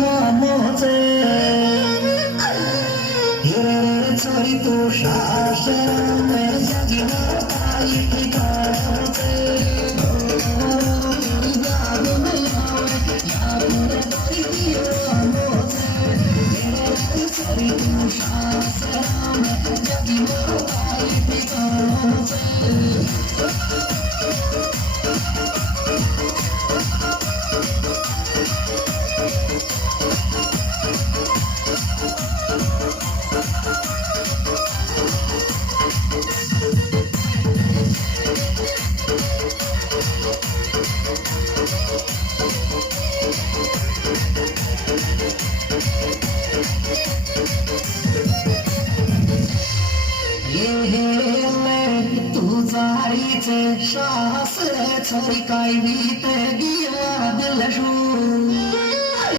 मोचे हिरे चोरी तू शासन जगिना ताई ठिकाणचे चोरी तू शासन जगिना ताई ठिकाणचे तू जारीचे शास्त्र छोरी काय बीत गिया दिल शू